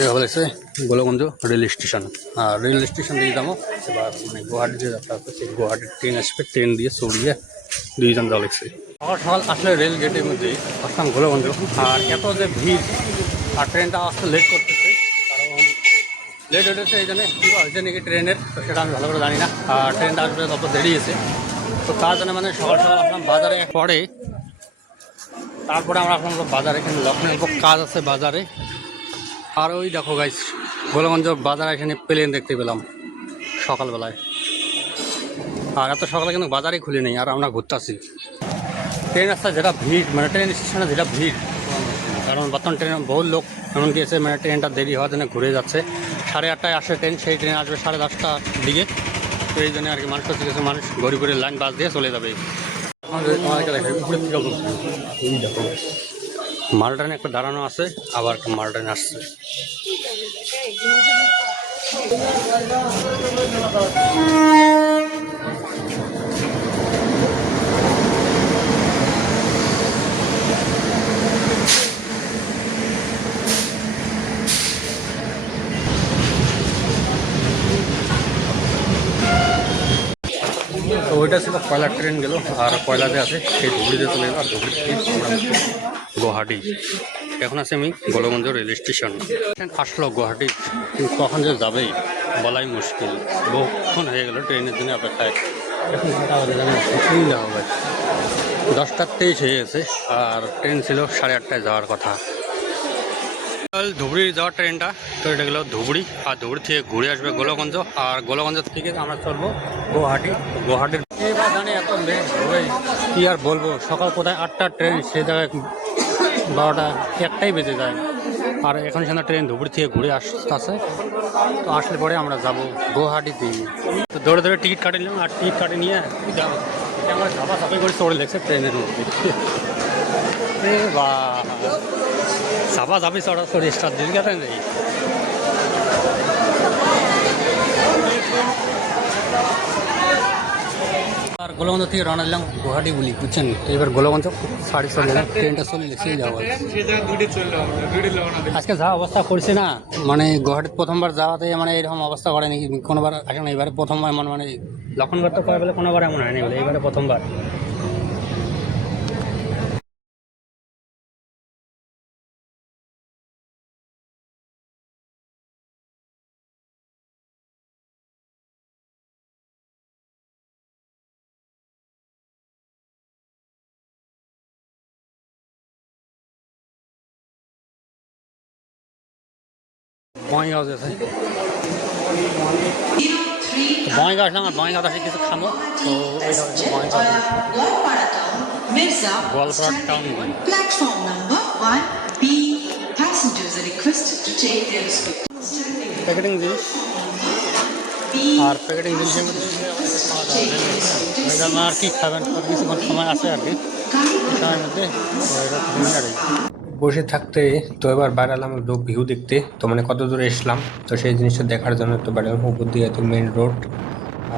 এটা বলেছে Golganj rail station. আর rail station দিয়ে যাবো এবার, মানে গুয়াহাটি যে যাত্রা আছে সেই গুয়াহাটির ট্রেন আসবে, ট্রেন দিয়ে চড়িয়ে দুইজন যাওয়া লাগছে। সকাল সকাল আসলে রেল গেটের মধ্যে আসলাম গোলগঞ্জ, আর এত যে ভিড় আর ট্রেনটা আসতে লেট করতেছে, কারণ লেট হয়েছে এই জন্য কী হয়েছে নাকি ট্রেনের, তো সেটা আমি ভালো করে জানি না। আর ট্রেনটা আসবে তত দেরি হয়েছে, তো তার জন্য মানে সকাল সকাল আসলাম বাজারে। পরে তারপরে আমরা আসলাম বাজারে, এখানে লক্ষ্মীর কাজ আছে বাজারে। আর ওই দেখো গাইস, গোলগঞ্জ বাজার এখানে প্লেন দেখতে পেলাম সকালবেলায়। আর এত সকালে কিন্তু বাজারই খুলে নেই, আর আমরা ঘুরতেছি। ট্রেন রাস্তায় যেটা ভিড়, মানে ট্রেন স্টেশনে যেটা ভিড়, কারণ বর্তমান ট্রেনে বহু লোক এমনকি এসে মানে ট্রেনটা দেরি হওয়ার জন্য ঘুরে যাচ্ছে। 8:30টায় আসে ট্রেন, সেই ট্রেন আসবে 10:30টার দিকে। তো এই জন্য আর কি মানুষ হচ্ছে, কিছু মানুষ ঘড়ি ঘুরে লাইন বাস দিয়ে চলে যাবে। মাল ট্রেন একটা দাঁড়ানো আছে, আবার একটা মাল ট্রেন আসছে। তো ওইটা ছিল কয়লা ট্রেন গেল, আর কয়লাতে আছে সেই ধুবড়িতে চলে গেল। আর ধুবড়ি থেকে আমরা গুয়াহাটি। এখন আছে আমি গোলগঞ্জ রেল স্টেশন। আসলো গুয়াহাটি, কিন্তু কখন যে যাবে বলাই মুশকিল। বহুক্ষণ হয়ে গেল ট্রেনের জন্য অপেক্ষায়। এখন হবে 10:23 হয়ে গেছে, আর ট্রেন ছিল 8:30টায় যাওয়ার কথা। ধুবড়ি যাওয়ার ট্রেনটা, তো এটা গেলো ধুবড়ি। আর ধুবড়ি থেকে ঘুরে আসবে গোলগঞ্জ, আর গোলগঞ্জ থেকে আমরা চলবো গুয়াহাটি। গুয়াহাটির এবার জানি এত লেট হবে কি আর বলবো। সকাল কোথায় 8টার ট্রেন, সে জায়গায় 12টা 1টাই বেজে যায়। আর এখন সেখানে ট্রেন ধুবড়ি থেকে ঘুরে আসতেছে। তো আসলে পরে আমরা যাবো গুয়াহাটিতে। তো দৌড়ে দৌড়ে টিকিট কাটে নিলাম, আর টিকিট কাটে নিয়ে যাবো। আমরা ধাপা চাপাই করে চড়ে লেগেছে ট্রেনের মধ্যে। বা চাপা চাপি চড়াচড়ি স্টার দিন কাটে নেই। আর গোলগঞ্জ থেকে রওনা দিলাম গুয়াহাটি বলি, বুঝছেন। তো এবার গোলগঞ্জ 4:30 ট্রেনটা চলে গেছে যাওয়া। আজকে যা অবস্থা করছে না, মানে গুয়াহাটির প্রথমবার যাওয়াতে মানে এরকম অবস্থা করেনি কোনোবার আসে না। এবারে প্রথমবার এমন, মানে লক্ষণবার তো কয় বলে কোনোবার এমন হয়নি বলে, এবারে প্রথমবার। বঙ্গাইগাঁও যেতে, বঙ্গাইগাঁও আসলাম। আর বঙ্গাইগাঁও আসে কিছু খাবো। তো গোয়ালপাড়া টাউন প্যাকেটিং জিনিস, আর প্যাকেটিং জিনিসের মধ্যে আর কি খাবেন, কিছুক্ষণ সময় আছে আর কি সময়ের মধ্যে। বসে থাকতে তো এবার বেড়ালাম ভিউ দেখতে। তো মানে কত দূরে এসলাম, তো সেই জিনিসটা দেখার জন্য একটু বেড়ালাম। উপর দিয়ে তো মেন রোড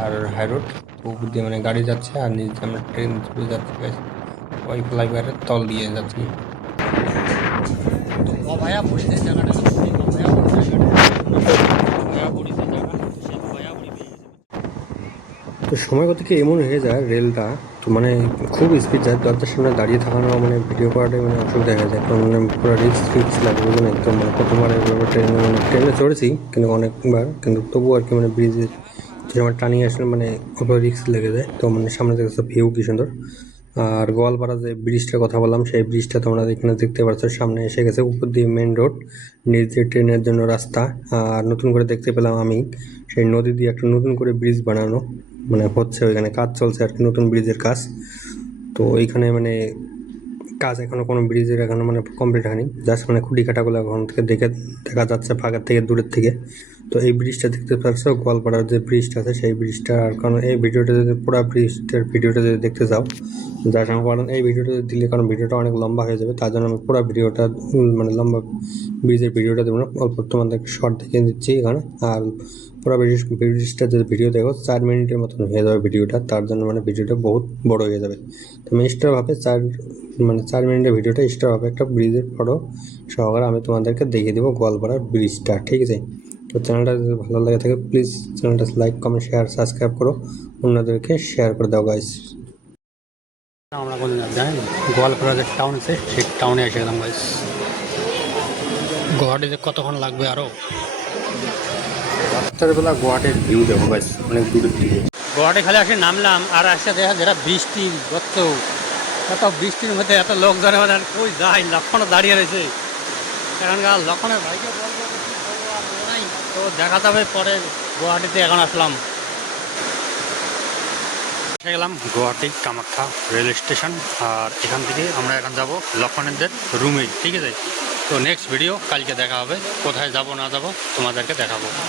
আর হাই রোড, তো উপর দিয়ে মানে গাড়ি যাচ্ছে, আর নিচে আমরা ট্রেন যাচ্ছি ওই ফ্লাইওভারের তল দিয়ে যাচ্ছি। তো সময় কত কি এমন হয়ে যায় রেলটা, তো মানে খুব স্পিড যায়। দরজার সামনে দাঁড়িয়ে থাকানো মানে ভিডিও করাটাই মানে অসুবিধা হয়ে যায়, কারণ মানে পুরো রিক্স লাগে বুঝলেন। একদম মানে প্রথমবার ট্রেনে মানে ট্রেনে চড়েছি কিন্তু অনেকবার, কিন্তু তবুও আর কি মানে ব্রিজে যেমন টানিয়ে আসলে মানে ওপরে রিক্স লেগে যায়। তো মানে সামনে থেকে ভিউ কি সুন্দর। আর গোয়ালপাড়া যে ব্রিজটার কথা বললাম, সেই ব্রিজটা তোমরা এখানে দেখতে পাচ্ছ, সামনে এসে গেছে। উপর দিয়ে মেন রোড, নিচ দিয়ে ট্রেনের জন্য রাস্তা। আর নতুন করে দেখতে পেলাম আমি সেই নদী দিয়ে একটা নতুন করে ব্রিজ বানানো মানে হচ্ছে, ওইখানে কাজ চলছে আর কি, নতুন ব্রিজের কাজ। তো এইখানে মানে কাজ এখনো কোনো ব্রিজের এখনো মানে কমপ্লিট হয়নি, জাস্ট মানে খুঁটি কাটাগুলো এখন থেকে দেখা যাচ্ছে ফাঁকার থেকে, দূরের থেকে। তো এই ব্রিজটা দেখতে পাচ্ছ, গোয়ালপাড়ার যে ব্রিজটা আছে সেই ব্রিজটা। আর কারণ এই ভিডিওটা যদি পুরো ব্রিজটার ভিডিওটা যদি দেখতে যাও, যার সঙ্গে কারণ এই ভিডিওটা দিলে কারণ ভিডিওটা অনেক লম্বা হয়ে যাবে, তার জন্য আমি পুরো ভিডিওটা মানে লম্বা ব্রিজের ভিডিওটা দেবো না, অল্প তোমাদের শর্ট দেখিয়ে দিচ্ছি এখানে। আর পুরো ব্রিজটা যদি ভিডিও দেখো 4 মিনিটের মতন হয়ে যাবে ভিডিওটা, তার জন্য মানে ভিডিওটা বহুত বড় হয়ে যাবে। তো আমি এক্সট্রাভাবে 4 মিনিটের ভিডিওটা এক্সট্রাভাবে একটা ব্রিজের ফটো সহকারে আমি তোমাদেরকে দেখিয়ে দেবো গোয়ালপাড়ার ব্রিজটা, ঠিক আছে। তো চ্যানেলটা যদি ভালো লাগে থাকে প্লিজ চ্যানেলটা লাইক কমেন্ট শেয়ার সাবস্ক্রাইব করো, অন্যদেরকে শেয়ার করে দাও গাইস। আমরা কোন জানি গোয়ালপাড়া যে টাউন আছে সেই টাউনে এসে গেলাম গাইস। গুয়াহাটিতে কতক্ষণ লাগবে আরো? রাত্রের বেলা গুয়াহাটির ভিউ দেখো গাইস, অনেক দূরের থেকে। গুয়াহাটি খালি আসে নামলাম আর আসে দেখা যেটা বৃষ্টি গত কত বৃষ্টির মধ্যে এত লোকজন কই যায়, লক্ষণও দাঁড়িয়ে রয়েছে। এখানকার লক্ষণের ভাইকে বলবো নাই, তো দেখা যাবে পরে। গুয়াহাটিতে এখন আসলাম, এসে গেলাম গুয়াহাটি কামাখ্যা রেল স্টেশন। আর এখান থেকে আমরা এখন যাব লক্ষণেরদের রুমে, ঠিক আছে। তো নেক্সট ভিডিও কালকে দেখা হবে, কোথায় যাব না যাব তোমাদেরকে দেখাবো।